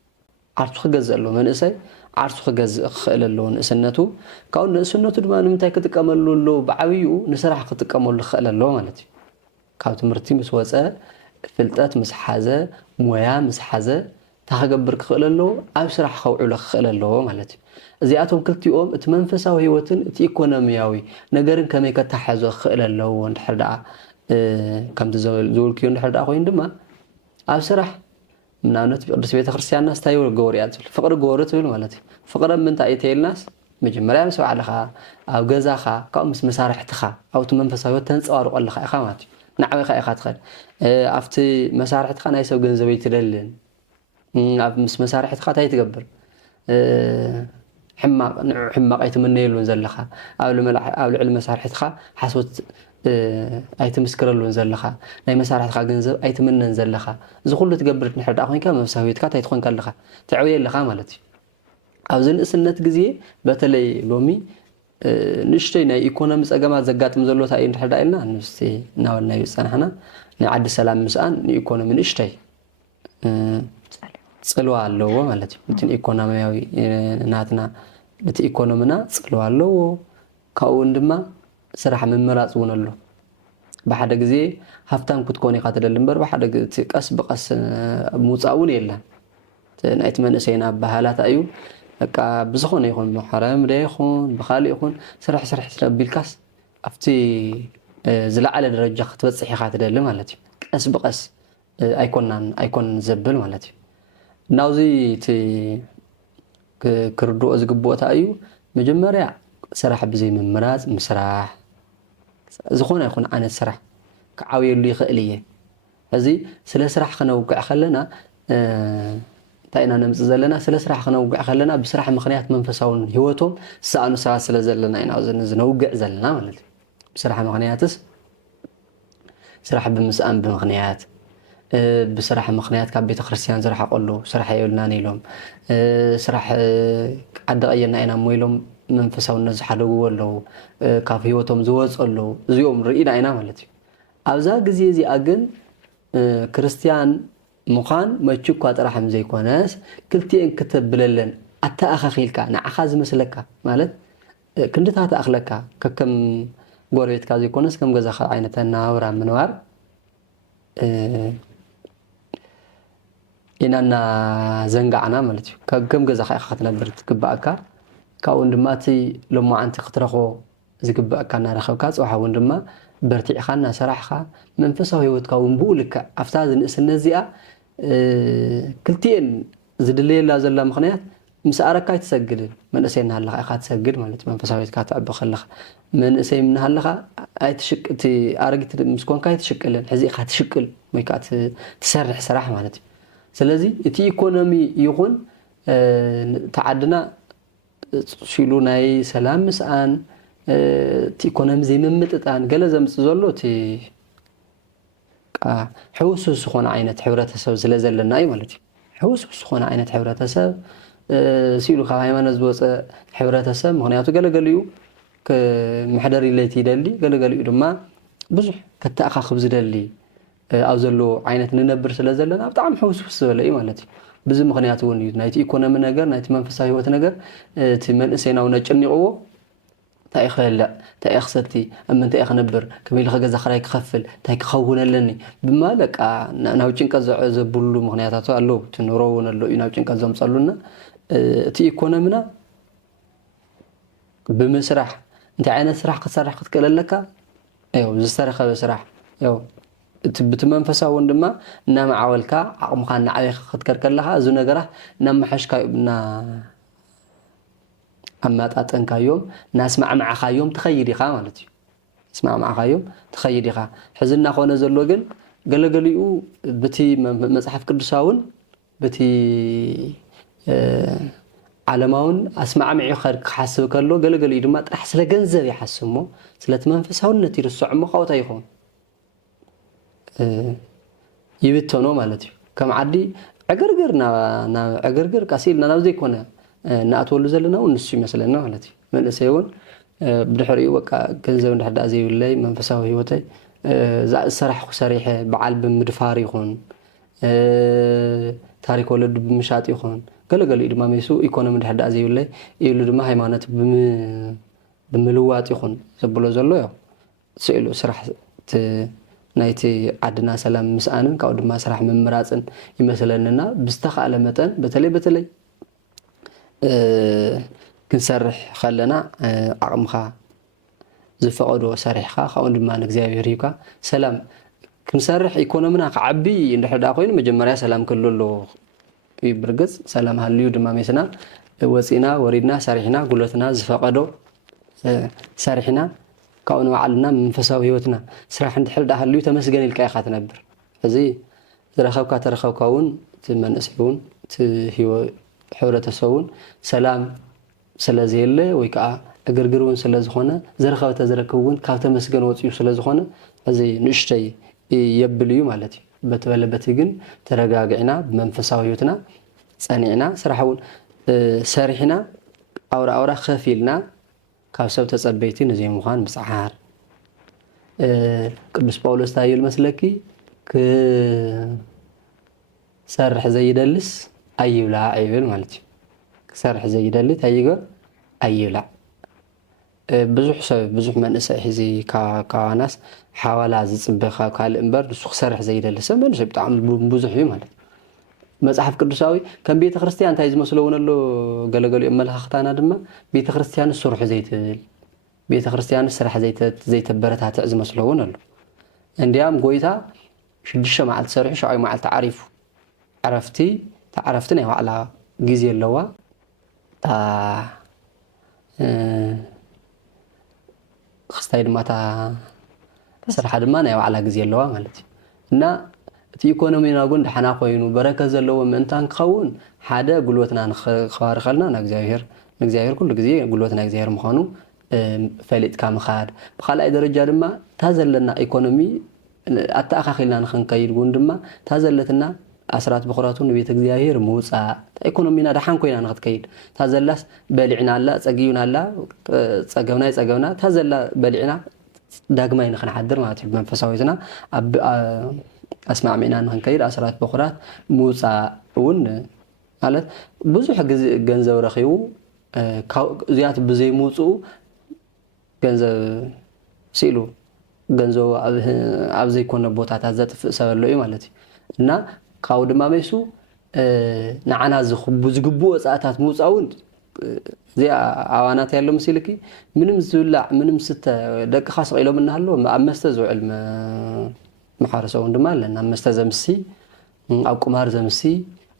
عرسو خغزا له منسي عرسو خغزا خلل له نسنتو كاو نسنتو دما نمتاي كتقملو له بعويو نسرح كتقملو خلل له مالتي كاو تمرتي مسوصه فلطات مسحازه مويا مسحازه تخغبر كخللو اب سرح خوعلو خللو مالتي ازياتهم كلتيوم ات منفساو هيوتن ات ايكونومياوي نغرن كمي كتحازو خللو وندحدا كم تزول كيو ندحدا خوين دما اب سرح منانت بقدس بيت كريستيان ناس تايو غوريات فقر غورت بيل مالتي فقر من تايتيل ناس مجمريا مسوا علىخا او غزاخا كمس مسارحتخا او تمنفساو تنصارق لخا اخاماتي نعوي خا اخات افتي مسارحتخا ناي سو غنزبي تدلن اب مس مسارحتخا تاي تغبر حماق ايتمنيلون زلخا او العلم مسارحتخا حسوت ايتمسكرلون زلخا ناي مسارحتخا غنزب ايتمنن زلخا زخلو تغبرت نحدا خوينكا مفساويتكا تاي تخون كلخا تعوي لخا مالتي ابزن اسنت غزي بتلي لومي نشتي ناي ايكونومي صقما زغاتم زلو تاي نحدا إلنا نستي ناولنا يصنحنا نعد سلام مسان ايكونومي نشتي صلوا الله مالتي انت ايكونومياوي ناتنا بت ايكونومنا صلوا الله كاو اندما سراح ممراص ونلو بحد غزي هفتان كتكوني قاتل لمبر بحد قس بقس موصاون يلا نايت منسينا بحالات ايو بقى بزخون يكون محرم ده يكون بخالي يكون سرح بالكاس افتي زلعله درجه تبصحي خاتدل مالتي قس بقس ايكون زبل مالتي ناوزي تي كردو ازغبوتا ايو مجمريا سرح بزي ممراز مسراح زخون يكون عن السرح كعاوي اللي خليه هذه سلا سرح خنوقع خلنا تاينا نمص زلنا سلا سرح خنوقع خلنا بسرح مخنيات منفساون هيوتهم سانو سا سلا زلنا اينا زنوقع زلنا مالتي بسرح مخنياتس سرح بمسان بمخنيات بسرح مخنيات كاب بيت كريستيان زرح قولو سرح يولنا نيلوم سرح عدقينا اينا مويلوم منفساون نزحدو ولو كاف هيوتهم زوصلو زيوم رينا اينا مالتي ابزا غزي زي اغن كريستيان مخان مچو طرح زي كوناس كلتين كتبللن اتا اخخيلكا نعخاز مسلكا مالت كندتا تاخلكا ككم غوريت كازي كوناس كم غزا عينتنا ورا منوار إننا زنقعنا مالتي كم غزا خاطنا برت كباكا كاو ندماتي لما انت خطرخو زكباكا نرخبكا صوحا وندما برتي خانا سراحخا منفسه هيوتكا ونبولك افتاز النزيا كلتين زدلي لا زلا مخنيات مساركا تسجل من اسينا هلا اخا تسجل مالتي منفسه هيوتكا تعب خلخ من اسي من هلخا اي تشقتي ارغت مسكون كاي تشقلن حزي اخا تشقل ميكات تسرح صراحه مالتي ስለዚህ እቲ ኢኮኖሚ ይኹን ተዓድና ሲሉ ናይ ሰላም ምስኣን እቲ ኢኮኖሚ ዘይምምጥጣን ገለ ዘምጽእ ዘሎ እቲ ሕውስውስ ዝኾነ ዓይነት ሕብረተሰብ ስለ ዘለና እዩ ማለት እዩ ሕውስውስ ዝኾነ ዓይነት ሕብረተሰብ ሲሉ ካብ ሃይማኖት ዝወፀ ሕብረተሰብ ምክንያቱ ገለገሊኡ ምሕደር ኢለይቲ ይደሊ ገለገሊኡ ድማ ብዙሕ ከተኣኻኽብ ዝደሊ ኣብ ዘሎ ዓይነት ንነብር ስለ ዘለና ብጣዕሚ ሕውስውስ ዝበለ እዩ ማለት እዩ ብዚ ምክንያት እውን እዩ ናይቲ ኢኮኖሚ ነገር ናይቲ መንፈሳዊ ህይወት ነገር እቲ መንእሰይና እውን ኣጨኒቕዎ እንታይ ክበልዕ እንታይ ክሰቲ ኣብ ምንታይ ክነብር ከመይ ኢለ ገዛ ክራይ ክኸፍል እንታይ ክኸውነለኒ ብማ በቃ ናብ ጭንቀት ዘብሉ ምክንያታት ኣለዉ እቲ ኑሮ እውን ኣሎ እዩ ናብ ጭንቀት ዘምፀሉና እቲ ኢኮኖሚና ብምስራሕ እንታይ ዓይነት ስራሕ ክትሰርሕ ክትክእል ኣለካ ያው ዝተረኸበ ስራሕ ያው እቲ መንፈሳዊ እውን ድማ እናማዓወልካ ዓቕምካ እናዓበይካ ክትከድ ከለካ እዚ ነገራት እናማሓሽካዮምና ኣማጣጠንካዮም እናስማዕማዕኻዮም ትኸይድ ኢኻ ማለት እዩ ስማዕማዕኻዮም ትኸይድ ኢኻ ሕዚ እናኾነ ዘሎ ግን ገለገሊኡ በቲ መጽሓፍ ቅዱሳውን በቲ ዓለማውን ኣስማዕምዒ ክሓስብ ከሎ ገለገሊኡ ድማ ጥራሕ ስለ ገንዘብ ይሓስብ እሞ ስለቲ መንፈሳውነት ይርስዖ እሞ ካብታ ይኹን ይብተኖ ማለት እዩ ከም ዓዲ ዕግርግር ናብ ዕግርግር ቀሲልና ናብ ዘይኮነ እናኣትወሉ ዘለና እውን ንሱ ይመስለና ማለት እዩ መንእሰይ እውን ብድሕሪኡ በቃ ገንዘብ እንዳሕዳእ ዘይብለይ መንፈሳዊ ህይወተይ ዝሰራሕኩ ሰሪሐ በዓል ብምድፋር ይኹን ታሪክ ወለዱ ብምሻጥ ይኹን ገለገሊኡ ድማ መይሱ ኢኮኖሚ እንዳሕዳእ ዘይብለይ ኢሉ ድማ ሃይማኖት ብምልዋጥ ይኹን ዘብሎ ዘሎ ያው ስኢሉ ስራሕ ናይቲ ዓድና ሰላም ምስኣንን ካብኡ ድማ ስራሕ ምምራፅን ይመስለንና ብዝተኻእለ መጠን በተለይ ክንሰርሕ ከለና ዓቕምካ ዝፈቐዶ ሰሪሕካ ካብኡ ድማ ንእግዚአብሔር ሂብካ ሰላም ክንሰርሕ ኢኮኖሚና ክዓቢ እንድሕር ዳ ኮይኑ መጀመርያ ሰላም ክህሉ ኣለዎ እዩ ብርግፅ ሰላም ሃልዩ ድማ ሜስና ወፂና ወሪድና ሰሪሕና ጉልበትና ዝፈቐዶ ሰሪሕና ካብኡ ንባዕልና መንፈሳዊ ህይወትና ስራሕ እንድሕር ዳ ሃልዩ ተመስገን ኢልካ ኢኻ ትነብር እዚ ዝረኸብካ ተረኸብካ እውን እቲ መንእሰይ እውን እቲ ሕብረተሰቡን ሰላም ስለዘየለ ወይ ከዓ እግርግር እውን ስለዝኾነ ዝረኸበ ተዝረክብ እውን ካብ ተመስገን ወፅዩ ስለዝኾነ እዚ ንእሽተይ የብል እዩ ማለት እዩ በተበለበት ግን ተረጋጊዕና ብመንፈሳዊ ህይወትና ፀኒዕና ስራሕ እውን ሰሪሕና ኣውራ ከፍ ኢልና ካብ ሰብ ተፀበይቲ ነዘይ ምዃን ብፅዓር ቅዱስ ጳውሎስ እንታይ ይብል መስለኪ ክሰርሕ ዘይደልስ ኣይብላዕ ይብል ማለት እዩ ክሰርሕ ዘይደሊ እንታይ ይግበር ኣይብላዕ ብዙሕ ሰብ ብዙሕ መንእሰይ ሕዚ ካዋናስ ሓዋላ ዝፅበኻ ካልእ እምበር ንሱ ክሰርሕ ዘይደሊ ሰብ መንእሰይ ብጣዕሚ ብዙሕ እዩ ማለት መጽሓፍ ቅዱሳዊ ከም ቤተ ክርስቲያን እንታይ ዝመስሎ እውን ኣሎ ገለገሊኡ ኣመለኻኽታና ድማ ቤተ ክርስቲያን ስሩሕ ዘይትብል ቤተ ክርስቲያን ስራሕ ዘይተበረታትዕ ዝመስሎ እውን ኣሎ እንዲያም ጎይታ 6 መዓልቲ ሰሪሑ 7 መዓልቲ ዓሪፉ ዓረፍቲ ናይ ባዕላ ግዜ ኣለዋ ክስታይ ድማ ስራሕ ድማ ናይ ባዕላ ግዜ ኣለዋ ማለት እዩ እና እቲ ኢኮኖሚና ግን ደሓና ኮይኑ በረከት ዘለዎ ምእንታን ክኸውን ሓደ ጉልበትና ንኽባርኸልና ንእግዚአብሔር ኩሉ ግዜ ጉልበት ናይ እግዚአብሔር ምዃኑ ፈሊጥካ ምኻድ ብኻልኣይ ደረጃ ድማ ታዘለና ኢኮኖሚ ኣተኣኻኺልና ንኽንከይድ እውን ድማ ታዘለትና ኣስራት በኩራቱን ንቤተ እግዚአብሔር ምውፃእ ኢኮኖሚና ደሓን ኮይና ንኽትከይድ ታዘላስ በሊዕና ኣላ ፀጊዩና ኣላ ፀገብና ታዘላ በሊዕና ዳግማይ ንኽንሓድር ማለት እዩ መንፈሳዊትና ኣስማዕሚዕና ንኽንከይድ ኣስራት በኩራት ምውፃእ እውን ማለት ብዙሕ ግዜ ገንዘብ ረኺቡ እዚኣት ብዘይ ምውፅኡ ገንዘብ ሲሉ ገንዘብ ኣብ ዘይኮነ ቦታታት ዘጥፍእ ሰብ ኣሎ እዩ ማለት እዩ እና ካብኡ ድማ መይሱ ንዓና ዝግቡእ ወፃእታት ምውፃውን እዚኣ ኣዋናት ያሎ መሲልኪ ምንም ዝብላዕ ምንም ስተ ደቅኻ ስቂሎም እናሃሎ ኣብ መስተ ዝውዕል ማሕበረሰብ እውን ድማ ኣለና ኣብ መስተ ዘምሲ ኣብ ቁማር ዘምሲ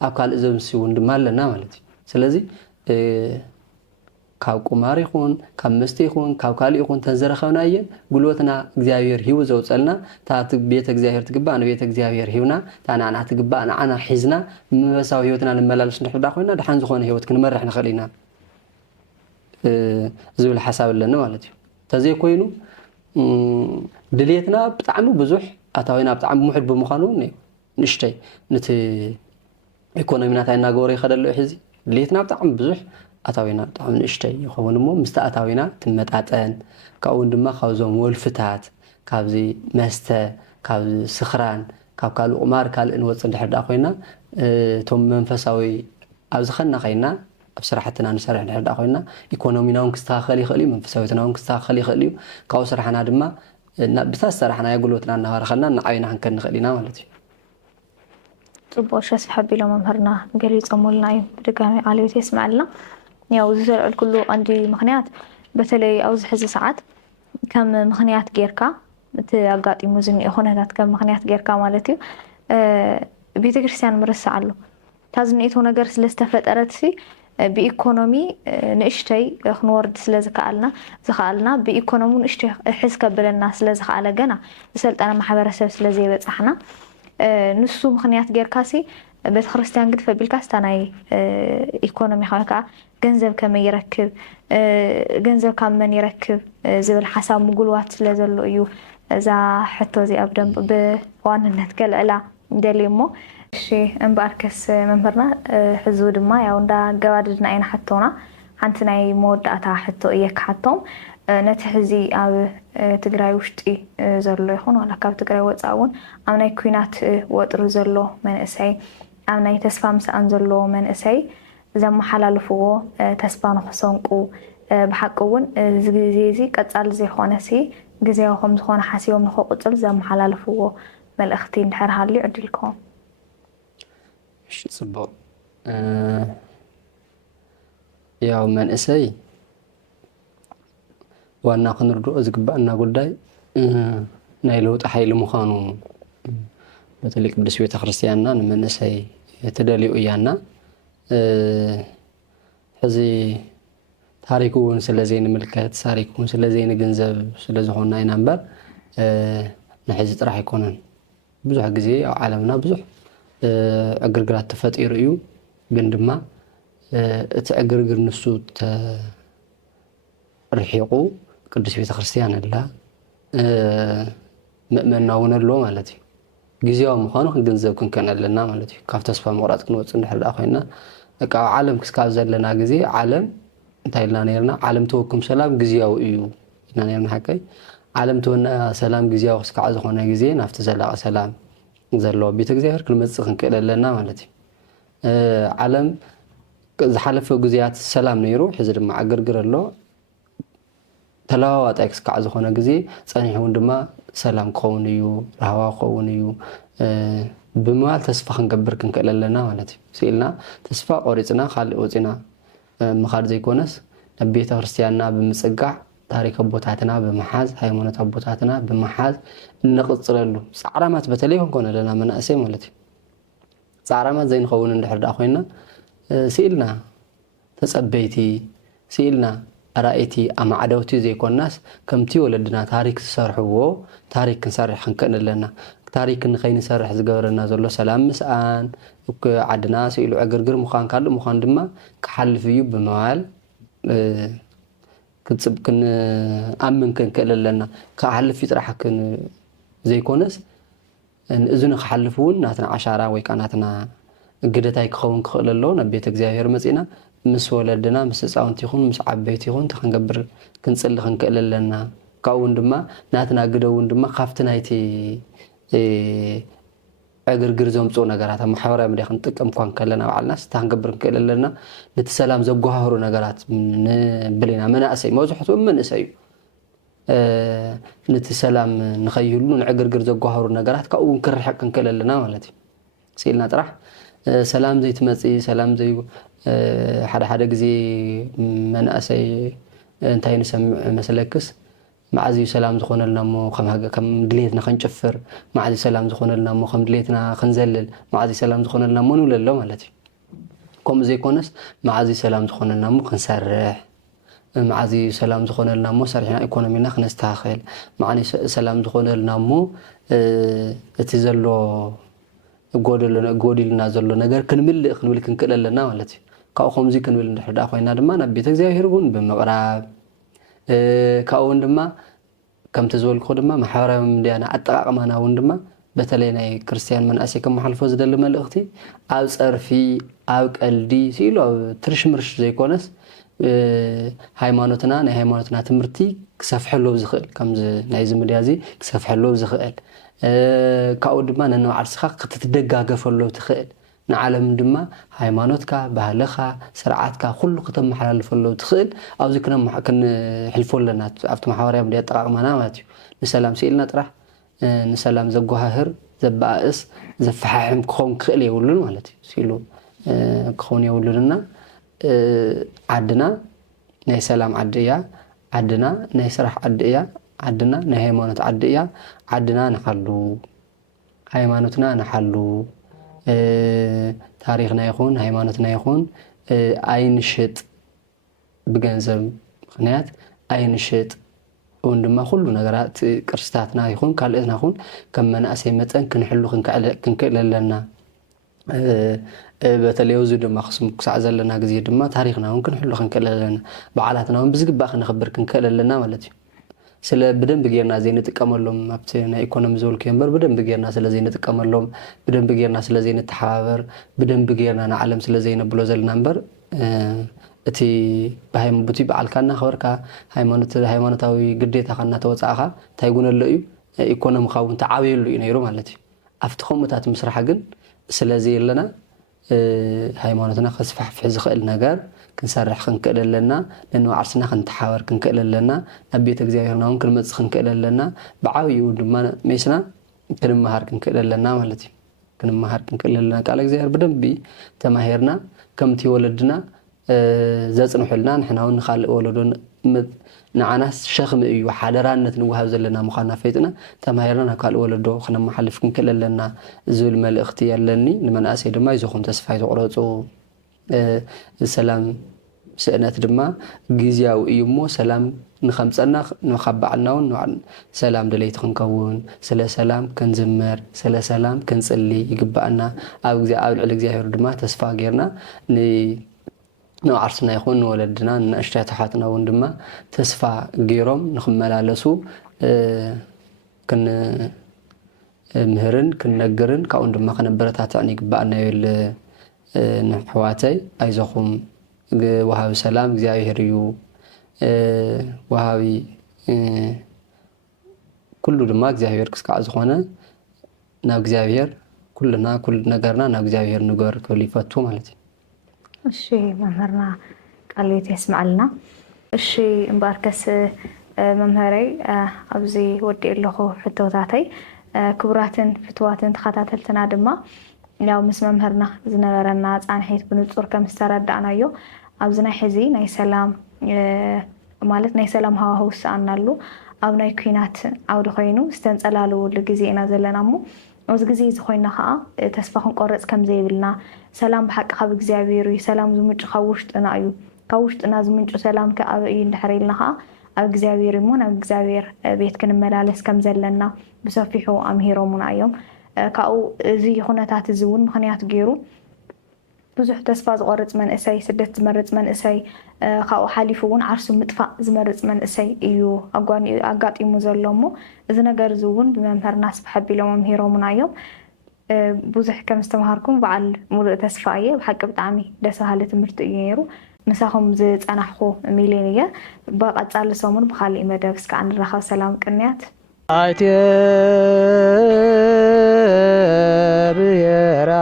ኣብ ካልእ ዘምሲ እውን ድማ ኣለና ማለት እዩ ስለዚ ካብ ቁማር ይኹን ካብ መስተ ይኹን ካብ ካልእ ይኹን ተንዘረኸብናየን ጉልበትና እግዚአብሔር ሂቡ ዘውፀልና ታ ቤተ እግዚአብሔር ትግባእ ንቤተ እግዚአብሔር ሂውና ታናና ትግባእ ንዓና ሒዝና መንፈሳዊ ህይወትና ንመላለስ ንሕዳ ኮይና ድሓን ዝኾነ ህይወት ክንመርሕ ንኽእል ኢና ዝብል ሓሳብ ኣለና ማለት እዩ ተዘይ ኮይኑ ድሌትና ብጣዕሚ ብዙሕ ኣታዊና ብጣዕሚ ሙሕድ ብምዃኑ ንእሽተይ ነቲ ኢኮኖሚና እንታይ እናገበረ ይኸደሎ ሕዚ ድሌትና ብጣዕሚ ብዙሕ ኣታዊና ብጣዕሚ ንእሽተይ ይኸውን እሞ ምስቲ ኣታዊና ትመጣጠን ካብኡውን ድማ ካብዞም ወልፍታት ካብዚ መስተ ካብ ስኽራን ካብ ካልእ ቁማር ካልእ ንወፅእ እንድሕር ዳ ኮይና እቶም መንፈሳዊ ኣብ ዝኸና ኸይና ኣብ ስራሕትና ንሰርሕ እንድሕር ዳ ኮይና ኢኮኖሚና እውን ክስተኻኸል ይኽእል እዩ መንፈሳዊትና እውን ክስተኻኸል ይኽእል እዩ ካብኡ ስራሕና ድማ ብታት ስራሕና ጉልበትና እናባረኸልና ንዓይና ክንከድ ንኽእል ኢና ማለት እዩ ጽቡቅ ሸስፍ ሓቢሎም መምህርና ገሊፆሙልና እዩ ብድጋሚ ዓልዮት የስምዐልና ያው ዝሰርዕል ኩሉ ቀንዲ ምክንያት በተለይ ኣብዚ ሕዚ ሰዓት ከም ምክንያት ጌርካ እቲ ኣጋጢሙ ዝኒኦ ኩነታት ከም ምክንያት ጌርካ ማለት እዩ ቤተክርስትያን ምርሳዕ ኣሎ እታ ዝኒኤቶ ነገር ስለዝተፈጠረት ብኢኮኖሚ ንእሽተይ ክንወርድ ስለዝከኣልና ብኢኮኖሚ ንእሽተይ ሕዝ ከብለና ስለዝከኣለ ገና ዝሰልጠነ ማሕበረሰብ ስለዘይበፃሕና ንሱ ምክንያት ጌርካሲ ቤተክርስትያን ግድፈ ቢልካ ስታናይ ኢኮኖሚ ከዓ ገንዘብ ከመይ ይረክብ ገንዘብ ካብ መን ይረክብ ዝብል ሓሳብ ምጉልዋት ስለዘሎ እዩ እዛ ሕቶ እዚኣ ብደንብ ብዋንነት ገልዕላ ደልዩ እሞ እሺ እምበኣርከስ መምህርና ሕዙ ድማ ያው እንዳገባድድና ኢና ሕቶና ሓንቲ ናይ መወዳእታ ሕቶ እየ ክሓቶም ነቲ ሕዚ ኣብ ትግራይ ውሽጢ ዘሎ ይኹን ዋላ ካብ ትግራይ ወፃእ እውን ኣብ ናይ ኩናት ወጥሩ ዘሎ መንእሰይ ኣብ ናይ ተስፋ ምስኣን ዘሎ መንእሰይ ዘመሓላልፍዎ ተስፋ ንክሰንቁ ብሓቂ እውን እዚ ግዜ እዚ ቀፃሊ ዘይኮነሲ ግዜያዊ ከም ዝኾነ ሓሲቦም ንክቕፅል ዘመሓላልፍዎ መልእኽቲ እንድሕር ሃልዩ ዕድልኩም እሺ ጽቡቅ ያው መንእሰይ ዋና ክንርድኦ ዝግባአና ጉዳይ ናይ ለውጢ ሓይሊ ምዃኑ በተለይ ቅዱስ ቤተ ክርስቲያንና ንመንእሰይ ተደልዩ እያና ሕዚ ታሪክ እውን ስለዘይ ንምልከት ታሪክ እውን ስለዘይ ንግንዘብ ስለዝኾንና ኢና እምበር ንሕዚ ጥራሕ ኣይኮነን ብዙሕ ግዜ ኣብ ዓለምና ብዙሕ ዕግርግራት ተፈጢሩ እዩ ግን ድማ እቲ ዕግርግር ንሱ ተርሒቑ ቅዱስ ቤተ ክርስቲያን ኣላ ምእመና እውን ኣሎ ማለት እዩ ግዜያዊ ምዃኑ ክንግንዘብ ክንከን ኣለና ማለት እዩ ካብ ተስፋ ምቑራፅ ክንወፅእ እንድሕር ዳ ኮይና በቃ ዓለም ክስካብ ዘለና ግዜ ዓለም እንታይ ኢልና ነርና ዓለም ተወኩም ሰላም ግዜያዊ እዩ ኢና ነርና ሓቀይ ዓለም ተወና ሰላም ግዜያዊ ክስካዕ ዝኾነ ግዜ ናብቲ ዘላቐ ሰላም ዘለዎ ቤተ እግዚአብሔር ክንመፅእ ክንክእል ኣለና ማለት እዩ ዓለም ዝሓለፈ ግዜያት ሰላም ነይሩ ሕዚ ድማ ዕግርግር ኣሎ ተለዋዋጣይ ክስካዕ ዝኾነ ግዜ ፀኒሑ እውን ድማ ሰላም ክኸውን እዩ ረሃዋ ክኸውን እዩ ብምባል ተስፋ ክንገብር ክንክእል ኣለና ማለት እዩ ስኢልና ተስፋ ቆሪፅና ካልእ ወፂና ምኻድ ዘይኮነስ ናብ ቤተ ክርስቲያንና ብምፅጋዕ ታሪክ ኣቦታትና ብምሓዝ ሃይማኖት ኣቦታትና ብምሓዝ እንቕፅለሉ ፃዕራማት በተለይ ክንኮን ኣለና መናእሰይ ማለት እዩ ፃዕራማት ዘይንኸውን እንድሕር ዳ ኮይና ስኢልና ተፀበይቲ ስኢልና ራእይቲ ኣማዕደውቲ ዘይኮናስ ከምቲ ወለድና ታሪክ ዝሰርሕዎ ታሪክ ክንሰርሕ ክንክእል ኣለና ታሪክ ንኸይንሰርሕ ዝገበረና ዘሎ ሰላም ምስኣን ዓድና ስኢሉ ዕግርግር ምዃን ካልእ ምዃን ድማ ክሓልፍ እዩ ብምባል ክንኣምን ክንክእል ኣለና ክሓልፍ እዩ ጥራሕ ዘይኮነስ እዚ ንክሓልፍ እውን ናትና ዓሻራ ወይ ከዓ ናትና ግደታይ ክኸውን ክኽእል ኣለዎ ናብ ቤተ እግዚኣብሔር መፂና ምስ ወለድና ምስ ህፃውንቲ ይኹን ምስ ዓበይቲ ይኹን ክንገብር ክንፅሊ ክንክእል ኣለና ካብኡውን ድማ ናትና ግደ እውን ድማ ካብቲ ናይቲ ዕግርግር ዘምፅኡ ነገራት ኣብ ማሕበራዊ ሚድያ ክንጥቀም እኳ ከለና ባዕልና ስታ ክንገብር ክንክእል ኣለና ነቲ ሰላም ዘጓሃሩ ነገራት ንብልና መናእሰይ መብዛሕትኡ መንእሰይ እዩ ነቲ ሰላም ንኸይህሉ ንዕግርግር ዘጓሃሩ ነገራት ካብኡ እውን ክንርሕቕ ክንክእል ኣለና ማለት እዩ ስኢልና ጥራሕ ሰላም ዘይትመፅእ ሰላም ዘይ ሓደ ግዜ መናእሰይ እንታይ ንሰምዕ መስለክስ معزي سلام زخون لنا مو كم دليتنا خنشفر معزي سلام زخون لنا مو كم دليتنا خنزلل معزي سلام زخون لنا مو ولا لا مالتي كم زي كونس معزي سلام زخون لنا مو خنسرح معزي سلام زخون لنا مو سرحنا إيكونومينا خنستاخل معني سلام زخون لنا مو اتزلو قودي لنا زلو نجار كنمل كنكل لنا ولتي كأو خمزي كنمل نحد أخوينا دما نبيت እግዚአብሔር ጉን በመቅራብ كأو دما كم تزول خدما محارم ديانا أتقاقمنا وندما بتلي ناي كريستيان من أسيا كم محل فوز دل ملأختي أو صرفي أو قلدي سيلو ترش مرش زي كونس ሃይማኖትና ናይ ሃይማኖትና ትምርቲ ክሰፍሐሎ ዝኽእል ከምዚ ናይ ዝምድያዚ ክሰፍሐሎ ዝኽእል ካኡ ድማ ነንባዕልስኻ ክትደጋገፈሎ ትኽእል ንዓለም ድማ ሃይማኖትካ ባህልኻ ስርዓትካ ኩሉ ከተመሓላልፈሎ ትኽእል ኣብዚ ክንሕልፎ ኣለና ኣብቲ ማሕበራዊ ሚድያ ጠቃቅማና ማለት እዩ ንሰላም ሲኢልና ጥራሕ ንሰላም ዘጓሃህር ዘባእስ ዘፈሓሕም ክኾን ክኽእል የብሉን ማለት እዩ ሲሉ ክኾን የብሉንና عدنا ناي سلام عديا عدنا ناي سرح عديا عدنا ناي هيمانوت عديا عدنا نحلو هيمانوتنا نحلو تاريخنا يخون هيمانوتنا يخون اين شت بجنزب خنيات اين شت وندما كل نغرات قرستاتنا يخون كالئنا يخون كما ناسي متن كنحلو كنكل لنا بتليوز دم خصم كسع زلنا غزي دم تاريخنا ممكن حلو خنكللنا بعالاتنا بزغبا خنخبر كنكللنا مالتي سلا بدن بغيرنا زين تقملهم مابتنا ايكونومي زول كيمبر بدن بغيرنا سلا زين تقملهم بدن بغيرنا سلا زين تحاور بدن بغيرنا عالم سلا زين بلو زل نمبر اتي بهايم بوتي بعالكنا خبركا هايمانوتاوي غديتا خنا توصاخا تايغونلو ايكونومي خاون تعاويلو ينيرو مالتي افتخم متات مسرح ግን ስለዚህ ለና ሃይማኖትና خسفح في ዝኽእል ነገር ክንሰርሕ ክንክእል ኣለና ነንባዕልና ክንተሓወር ክንክእል ኣለና ኣብ ቤተ እግዚአብሔርና እውን ክንመጽእ ክንክእል ኣለና ብዓብዩ ድማ ሜስና ክንመሃር ክንክእል ኣለና ማለት እዩ ክንመሃር ክንክእል ኣለና ቃል እግዚአብሔር በደንብ ተማሂርና ከምቲ ወለድና ዘጽንሑልና ንሕና እውን ካልእ ወለዶን نعناس شخم أيو حدرانة نوهب زلنا مخانا فيتنا تماهرنا كال ولدو خنا محلف كل لنا زول مال اختيار لني لمن أسي دما يزخم تسفاي تقرأتو السلام سأنات دما جيزيا وإيمو سلام نخمسنا نخبعنا ونوعن سلام دليت خنكون سلام كنزمر سلام كنسلي يقبعنا أو الجزائر دما تسفا غيرنا نو عرسنا يخون ولدنا نشتات حاتنا وندما تسفى غيروم نخملالسو كن مهرن كن نجرن كاون دما كنبرتاتاني يقبعنا يل نحواتي ايزخم وهاوي سلام እግዚአብሔርዩ وهاوي كل دما እግዚአብሔር ክስቃ ዝኾነ ናብ እግዚአብሔር ኩልና ኩል ነገርና ናብ እግዚአብሔር ንገር ከሊፈቱ ማለት እዩ እሺ መምህርና ቃልዎት ይስማዓልና እሺ እንባርከስ መምህረይ ኣብዚ ወዲእለኹ ሕቶታተይ ክቡራትን ፍትዋትን ተኸታተልትና ድማ ያው ምስ መምህርና ዝነበረና ጻንሒት ብንጹር ከም ዝተረዳእናዮ ኣብዚ ናይ ሕዚ ናይ ሰላም ማለት ናይ ሰላም ሃዋህው ሰኣናሉ ኣብ ናይ ኩናት ዓውዲ ኮይኑ ዝተንጸላልውሉ ግዜ ኢና ዘለናሞ ኣብዚ ግዜ ዝኾይና ከዓ ተስፋ ክንቆርጽ ከም ዘይብልና ሰላም ብሓቂ ካብ እግዚአብሔር እዩ ሰላም ዝምንጭ ካብ ውሽጥና እዩ ካብ ውሽጥና ዝምንጭ ሰላም ከኣበ እዩ እንድሕር ኢልና ከዓ ኣብ እግዚአብሔር እሞ ናብ እግዚአብሔር ቤት ክንመላለስ ከም ዘለና ብሰፊሑ ኣምሂሮሙና እዮም ካብኡ እዚ ኩነታት እዚ እውን ምክንያት ገይሩ ብዙሕ ተስፋ ዝቆርጽ መንእሰይ ስደት ዝመርጽ መንእሰይ ካብኡ ሓሊፉ እውን ዓርሱ ምጥፋእ ዝመርጽ መንእሰይ እዩ ኣጋጢሙ ዘሎ እሞ እዚ ነገር እዚ እውን ብመምህርና ስፍሕ ኣቢሎም ኣምሂሮሙና እዮም ብዙሕ ከም ዝተምሃርኩም በዓል ሙሉእ ተስፋ እየ ብሓቂ ብጣዕሚ ደስ በሃሊ ትምህርቲ እዩ ነይሩ ንሳኹም ዝጸናሕኹ ሚልዮን እየ ብቐጻሊ ሰሙን ብካልእ መደብ እስከ ንራኸብ ሰላም ቅንያት አይቴ ብየራ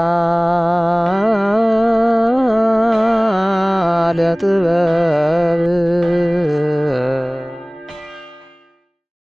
ለጥበብ